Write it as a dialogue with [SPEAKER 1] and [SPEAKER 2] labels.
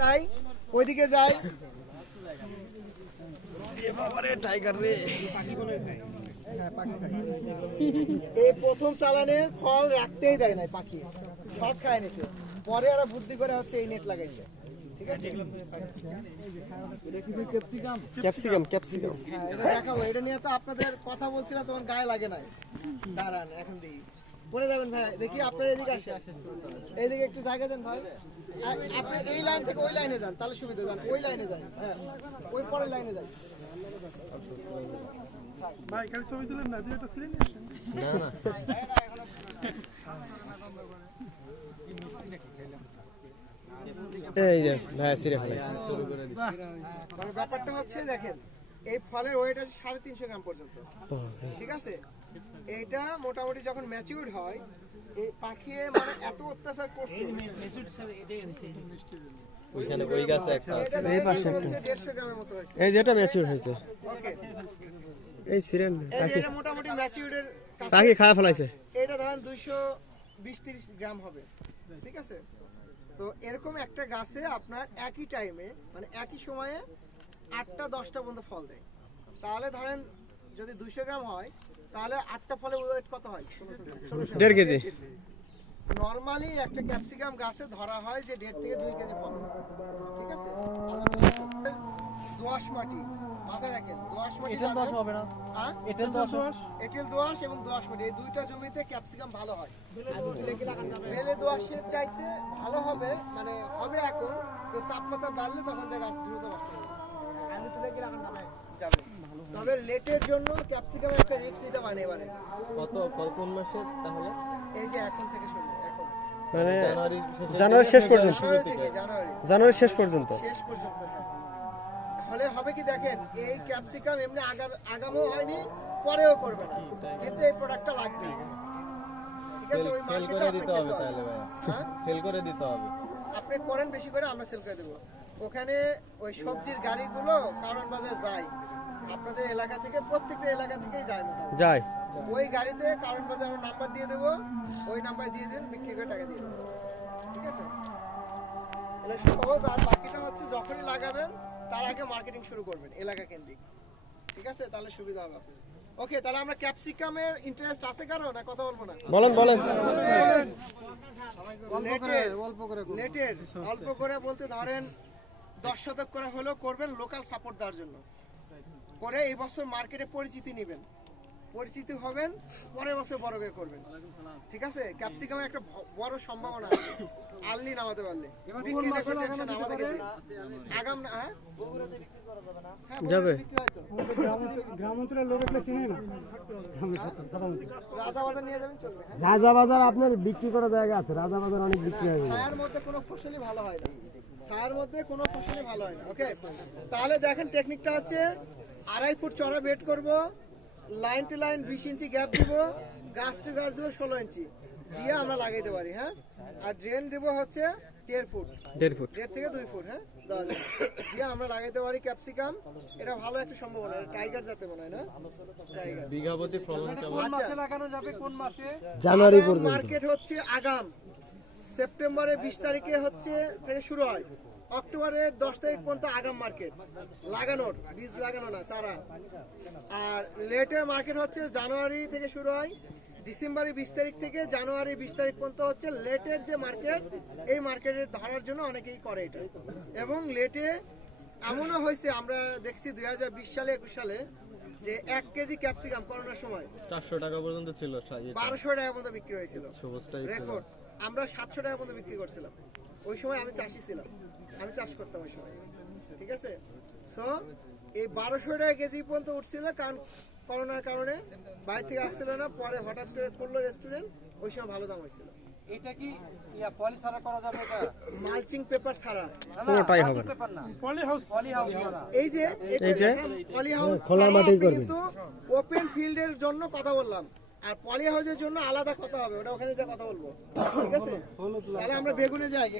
[SPEAKER 1] যাই ওইদিকে যাই। হ্যাঁ। এই প্রথম চালানের ফল রাখতেই দেয় নাই পাখি। সব খায় নিছে। পরে ওরা বুদ্ধি করে হচ্ছে এই নেট লাগাইছে।
[SPEAKER 2] Capsicum capsicum.
[SPEAKER 1] হ্যাঁ এটা নিয়ে তো আপনাদের কথা বলছিলাম তোমার গায়ে লাগে নাই। দাঁড়ান এখন দেখি। পরে যাবেন ভাই দেখি আপনার এদিকে আসেন। এইদিকে একটু জায়গা দেন ভাই। আপনি এই লাইন থেকে ওই লাইনে যান তাহলে সুবিধা যান। ওই লাইনে যান হ্যাঁ। ওই পরের লাইনে যান।
[SPEAKER 3] ভাই খালি ছবি তুলেন না দুই একটা সিলিং নিয়ে আসেন।
[SPEAKER 2] না না। এই যে ভাই সিরে ফেলাইছে
[SPEAKER 1] ব্যাপারটা হচ্ছে দেখেন এই ফলের ওয়েট আছে সাড়ে তিনশো গ্রাম পর্যন্ত। ঠিক আছে? এইটা মোটামুটি যখন ম্যাচিউর হয় এই পাখি মানে এত অত্যাচার করছে।
[SPEAKER 2] ওইখানে ওই গাছে একটা আছে। এই পাশে একটা
[SPEAKER 1] দেড়শো গ্রামের মতো হয়েছে।
[SPEAKER 2] এই যেটা ম্যাচিউর হয়েছে।
[SPEAKER 1] ওকে
[SPEAKER 2] এই সিরেন পাখি।
[SPEAKER 1] এটা মোটামুটি ম্যাচিউরের
[SPEAKER 2] পাখি খাওয়া ফেলাইছে।
[SPEAKER 1] এটা ধরেন দুইশো বিশ তিরিশ গ্রাম হবে। ঠিক আছে? তো এরকম একটা গাছে আপনার একই টাইমে মানে একই সময়ে আটটা দশটা পর্যন্ত ফল দেয়। তাহলে ধরেন যদি দুইশো গ্রাম হয় তাহলে আটটা ফলে ওয়েট কত হয়?
[SPEAKER 2] দেড় কেজি।
[SPEAKER 1] নর্মালি একটা ক্যাপসিকাম গাছে ধরা হয় যে দেড় থেকে দুই কেজি ফল ঠিক আছে? দোয়াশ মাটি মাথায় রাখেন দোয়াশ মাটি যাদের- হ্যাঁ? এঁটেল দোআঁশ এবং দোআঁশ মাটি এই দুইটা জমিতে ক্যাপসিকাম ভালো হয়। বেলে দোআঁশের চাইতে ভালো হবে মানে হবে এখন তো তাপমাত্রা বাড়লে তখন যে গাছ দ্রুত নষ্ট হবে। যাবে। তবে লেটের জন্য ক্যাপসিকাম একটা রিস্ক নিতে পারে এবারে।
[SPEAKER 2] কত? কোন মাসে তাহলে?
[SPEAKER 1] এই যে এখন থেকে শুরু এখন।
[SPEAKER 2] মানে
[SPEAKER 4] জানুয়ারি
[SPEAKER 2] শেষ পর্যন্ত।
[SPEAKER 1] জানুয়ারি থেকে জানুয়ারি।
[SPEAKER 2] জানুয়ারি শেষ পর্যন্ত।
[SPEAKER 1] শেষ পর্যন্ত হ্যাঁ। হলে হবে কি দেখেন এই ক্যাপসিকাম এমনি আগার আগামও হয়নি পরেও করবে না। কিন্তু এই প্রোডাক্টটা লাগবে। ঠিক আছে ওই মার্কেটে
[SPEAKER 4] দিতে হবে তাহলে ভাই
[SPEAKER 1] হ্যাঁ?
[SPEAKER 4] সেল করে দিতে হবে।
[SPEAKER 1] আপনি করেন বেশি করে আমরা সেল করে দেবো। ওখানে ওই সবজির গাড়িগুলো কারণ বাজার যায়। আপনাদের এলাকা থেকে প্রত্যেকটা এলাকা থেকেই যায় মোটামুটি।
[SPEAKER 2] যায়।
[SPEAKER 1] ওই গাড়িতে কারণ বাজার নাম্বার দিয়ে দেবো ওই নাম্বার দিয়ে দিন বিক্রি করে টাকা দিয়ে দেবো। ঠিক আছে? এটা সহজ আর বাকিটা হচ্ছে যখনই লাগাবেন তার আগে মার্কেটিং শুরু করবেন এলাকা কেন্দ্রিক। ঠিক আছে? তাহলে সুবিধা হবে আপনার ওকে তাহলে আমরা ক্যাপসিকামের ইন্টারেস্ট আছে কারও না কথা বলব না?
[SPEAKER 2] বলেন বলেন।
[SPEAKER 1] অল্প করে অল্প করে বলতে ধরেন দশ শতক করে হলেও করবেন লোকাল সাপোর্ট দেওয়ার জন্য। করে এই বছর মার্কেটে পরিচিতি নেবেন। পরিচিতি হবেন পরের বছর বড় করে করবেন। ঠিক আছে? ক্যাপসিকামের একটা বড় সম্ভাবনা আছে। আর্লি নামাতে পারলে। আগাম না হ্যাঁ?
[SPEAKER 2] যাবে।
[SPEAKER 1] হয় তো।
[SPEAKER 3] গ্রাম অঞ্চলের লোক এগুলো চিনেই না।
[SPEAKER 1] রাজা বাজার নিয়ে যাবেন হ্যাঁ?
[SPEAKER 2] রাজা বাজার আপনার বিক্রি করা জায়গা আছে। রাজা বাজার অনেক বিক্রি হয়
[SPEAKER 1] মধ্যে কোনো ফসলই ভালো হয় না। ছায়ার মধ্যে কোনো ফসলই ভালো হয় না ওকে তাহলে দেখেন টেকনিকটা হচ্ছে আড়াই ফুট চড়া বেড করব লাইন টু লাইন বিশ ইঞ্চি গ্যাপ দিব গাছ টু গাছ দেবো ষোলো ইঞ্চি দিয়ে আমরা লাগাইতে পারি হ্যাঁ? আর ড্রেন দেবো হচ্ছে দেড় ফুট।
[SPEAKER 2] দেড় ফুট।
[SPEAKER 1] দেড় থেকে দুই ফুট হ্যাঁ? দিয়ে আমরা লাগাইতে পারি ক্যাপসিকাম এটা ভালো একটা সম্ভাবনা এটা টাইগার যাতে মনে হয় না?
[SPEAKER 4] বিঘা প্রতি ফলন কেমন?
[SPEAKER 1] আচ্ছা
[SPEAKER 3] লাগানো যাবে কোন মাসে?
[SPEAKER 2] জানুয়ারি পর্যন্ত।
[SPEAKER 1] মার্কেট হচ্ছে আগাম। সেপ্টেম্বরের বিশ তারিখে হচ্ছে থেকে শুরু হয়। অক্টোবরের দশ তারিখ পর্যন্ত আগাম মার্কেট। লাগানোর, বীজ লাগানো না, চারা। আর লেটের মার্কেট হচ্ছে জানুয়ারি থেকে শুরু হয়। ডিসেম্বরের বিশ তারিখ থেকে জানুয়ারি বিশ তারিখ পর্যন্ত হচ্ছে লেটের যে মার্কেট, এই মার্কেটের ধরার জন্য অনেকেই করে এটা। এবং লেটে এমনও হয়েছে, আমরা দেখছি দুই হাজার বিশ সালে, একুশ সালে যে এক কেজি ক্যাপসিকাম করোনার সময়
[SPEAKER 4] চারশো টাকা পর্যন্ত ছিল
[SPEAKER 1] বারোশো টাকা পর্যন্ত বিক্রি হয়েছিল।
[SPEAKER 4] সবুজটাই
[SPEAKER 1] রেকর্ড। আমরা সাতশো টাকা পর্যন্ত বিক্রি করছিলাম। ওই সময় আমি চাষি ছিলাম। আমি চাষ করতাম ওই সময়। ঠিক আছে? সো এই বারোশো টাকা কেজি পর্যন্ত উঠছিল কারণ করোনার কারণে। বাইরে থেকে আসছিল না পরে হঠাৎ করে খুললো রেস্টুরেন্ট ওই সময় ভালো দাম হয়েছিল।
[SPEAKER 3] এটা কি ইয়া পলি সারা করা যাবে এটা?
[SPEAKER 1] মালচিং পেপার সারা
[SPEAKER 2] পুরোটাই হবে না।
[SPEAKER 4] পলি হাউস।
[SPEAKER 3] পলি হাউস
[SPEAKER 1] এই যে
[SPEAKER 2] এই যে?
[SPEAKER 1] পলি হাউস
[SPEAKER 2] খোলা মাঠেই করবেন।
[SPEAKER 1] কিন্তু ওপেন ফিল্ডের জন্য কথা বললাম। আর পলি হাউসের জন্য আলাদা কথা হবে ওটা ওখানে যা কথা বলব। ঠিক আছে? তাহলে আমরা বেগুনে যাই।